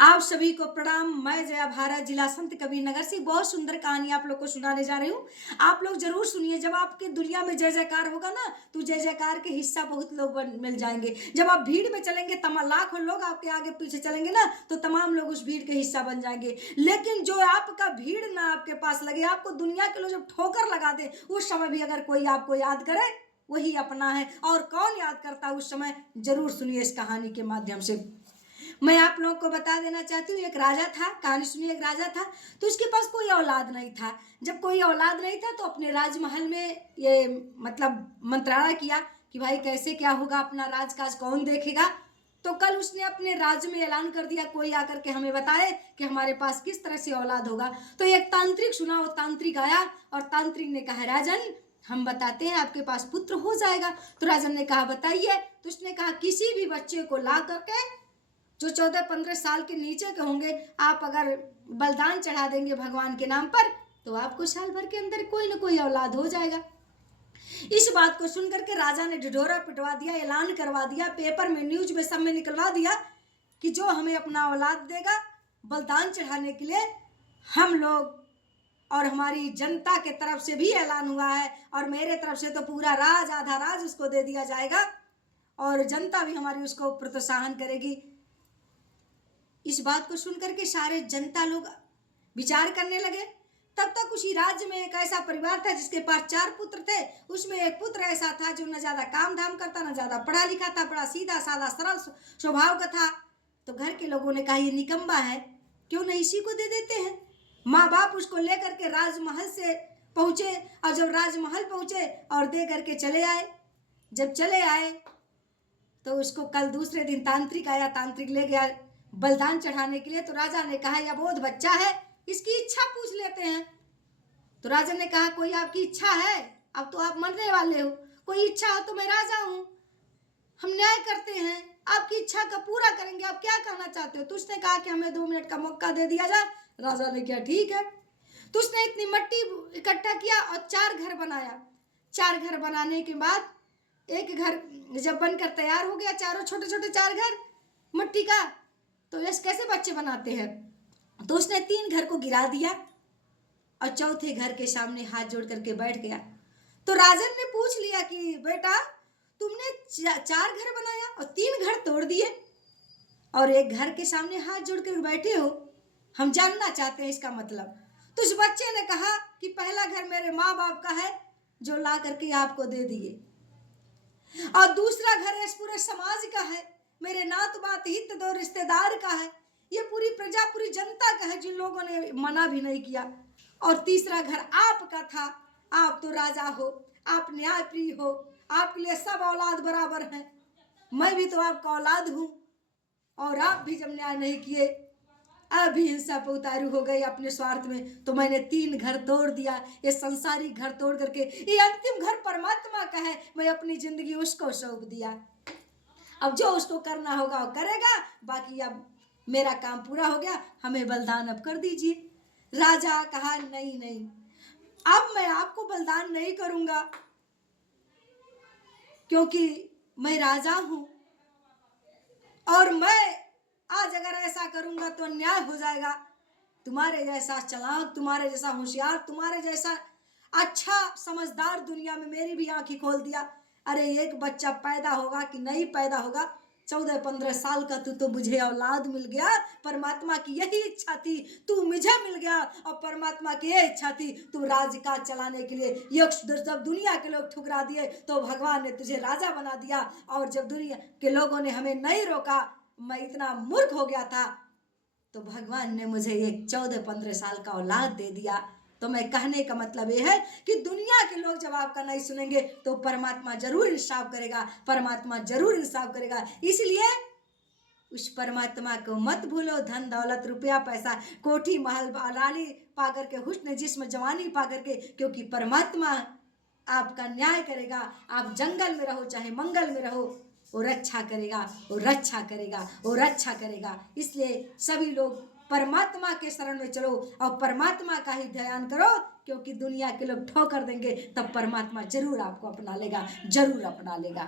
आप सभी को प्रणाम। मैं जया भारत, जिला संत कबीर नगर से बहुत सुंदर कहानी आप लोग को सुनाने जा रही हूँ। आप लोग जरूर सुनिए। जब आपके दुनिया में जय जयकार होगा ना, तो जय जयकार के हिस्सा बहुत लोग मिल जाएंगे। जब आप भीड़ में चलेंगे, लाखों लोग आपके आगे पीछे चलेंगे ना, तो तमाम लोग उस भीड़ के हिस्सा बन जाएंगे। लेकिन जो आपका भीड़ ना आपके पास लगे, आपको दुनिया के लोग जब ठोकर लगा दे, उस समय भी अगर कोई आपको याद करे, वही अपना है। और कौन याद करता है उस समय, जरूर सुनिए इस कहानी के माध्यम से। मैं आप लोगों को बता देना चाहती हूँ, एक राजा था। कहानी सुनिए। एक राजा था, तो उसके पास कोई औलाद नहीं था। जब कोई औलाद नहीं था, तो अपने राजमहल में ये मंत्रालय किया कि भाई कैसे क्या होगा, अपना राजकाज कौन देखेगा। तो कल उसने अपने राज्य में ऐलान कर दिया, कोई आकर के हमें बताए कि हमारे पास किस तरह से औलाद होगा। तो एक तांत्रिक सुना, वो तांत्रिक आया और तांत्रिक ने कहा, राजन हम बताते हैं, आपके पास पुत्र हो जाएगा। तो राजन ने कहा बताइए। तो उसने कहा किसी भी बच्चे को ला करके, जो 14-15 साल के नीचे के होंगे, आप अगर बलिदान चढ़ा देंगे भगवान के नाम पर, तो आपको साल भर के अंदर कोई ना कोई औलाद हो जाएगा। इस बात को सुनकर के राजा ने ढिढोरा पिटवा दिया, ऐलान करवा दिया, पेपर में न्यूज में सब में निकलवा दिया कि जो हमें अपना औलाद देगा बलिदान चढ़ाने के लिए, हम लोग और हमारी जनता के तरफ से भी ऐलान हुआ है, और मेरे तरफ से तो पूरा राज, आधा राज उसको दे दिया जाएगा, और जनता भी हमारी उसको प्रोत्साहन करेगी। इस बात को सुनकर के सारे जनता लोग विचार करने लगे। तब तक उसी राज्य में एक ऐसा परिवार था जिसके पास 4 पुत्र थे। उसमें एक पुत्र ऐसा था जो न ज्यादा काम धाम करता, न ज्यादा पढ़ा लिखा था, बड़ा सीधा साधा सरल स्वभाव का था। तो घर के लोगों ने कहा ये निकम्मा है, क्यों नहीं इसी को दे देते हैं। माँ बाप उसको लेकर के राजमहल से पहुंचे, और जब राजमहल पहुंचे और दे करके चले आए। जब चले आए तो उसको कल दूसरे दिन तांत्रिक आया, तांत्रिक ले गया बलिदान चढ़ाने के लिए। तो राजा ने कहा यह अबोध बच्चा है, इसकी इच्छा पूछ लेते हैं। तो राजा ने कहा कोई आपकी इच्छा है? अब तो आप मरने वाले हो, कोई इच्छा हो तो मैं राजा हूँ, हम न्याय करते हैं, आपकी इच्छा का पूरा करेंगे, आप क्या कहना चाहते हो। तो उसने कहा कि हमें 2 मिनट का मौका दे दिया जाए। राजा ने कहा ठीक है। तो उसने इतनी मिट्टी इकट्ठा किया और 4 घर बनाया। 4 घर बनाने के बाद एक घर जब बनकर तैयार हो गया, चारों छोटे छोटे 4 घर मिट्टी का, तो ऐसे कैसे बच्चे बनाते हैं। तो उसने 3 घर को गिरा दिया और चौथे घर के सामने हाथ जोड़ करके बैठ गया। तो राजन ने पूछ लिया कि बेटा तुमने 4 घर बनाया और 3 घर तोड़ दिए, और एक घर के सामने हाथ जोड़ कर बैठे हो, हम जानना चाहते हैं इसका मतलब। तो उस बच्चे ने कहा कि पहला घर मेरे माँ बाप का है, जो ला करके आपको दे दिए, और दूसरा घर इस पूरे समाज का है, मेरे नात बात हित दो रिश्तेदार का है, ये पूरी प्रजा पूरी जनता का है, जिन लोगों ने मना भी नहीं किया, और तीसरा घर आपका था। आप तो राजा हो, आप न्याय प्रिय हो, आपके लिए सब औलाद बराबर हैं, मैं भी तो आपका औलाद हूँ, और आप भी जब न्याय नहीं किए, अभी हिंसा पे उतारू हो गई अपने स्वार्थ में, तो मैंने 3 घर तोड़ दिया। ये संसारिक घर तोड़ करके ये अंतिम घर परमात्मा का है, मैं अपनी जिंदगी उसको सौंप दिया। अब जो उसको करना होगा वो करेगा, बाकी अब मेरा काम पूरा हो गया, हमें बलिदान अब कर दीजिए। राजा कहा नहीं नहीं, अब मैं आपको बलिदान नहीं करूंगा, क्योंकि मैं राजा हूं, और मैं आज अगर ऐसा करूंगा तो अन्याय हो जाएगा। तुम्हारे जैसा चालाक, तुम्हारे जैसा होशियार, तुम्हारे जैसा अच्छा समझदार दुनिया में मेरी भी आंखें खोल दिया। अरे एक बच्चा पैदा होगा कि नहीं पैदा होगा, 14-15 साल का तू तो मुझे औलाद मिल गया, परमात्मा की यही इच्छा थी, तू मुझे मिल गया, और परमात्मा की यही इच्छा थी तू राजकाज चलाने के लिए। जब दुनिया के लोग ठुकरा दिए तो भगवान ने तुझे राजा बना दिया, और जब दुनिया के लोगों ने हमें नहीं रोका, मैं इतना मूर्ख हो गया था, तो भगवान ने मुझे एक 14-15 साल का औलाद दे दिया। तो मैं कहने का मतलब ये है कि दुनिया के लोग जब आपका नहीं सुनेंगे, तो परमात्मा जरूर इंसाफ करेगा, परमात्मा जरूर इंसाफ करेगा। इसलिए उस परमात्मा को मत भूलो। धन दौलत रुपया पैसा कोठी महल रानी पा करके, हुस्न जिस्म जवानी पा करके, क्योंकि परमात्मा आपका न्याय करेगा। आप जंगल में रहो चाहे मंगल में रहो, वो रक्षा करेगा, वो रक्षा करेगा, वो रक्षा करेगा। इसलिए सभी लोग परमात्मा के शरण में चलो और परमात्मा का ही ध्यान करो, क्योंकि दुनिया के लोग ठोकर देंगे तब परमात्मा जरूर आपको अपना लेगा, जरूर अपना लेगा।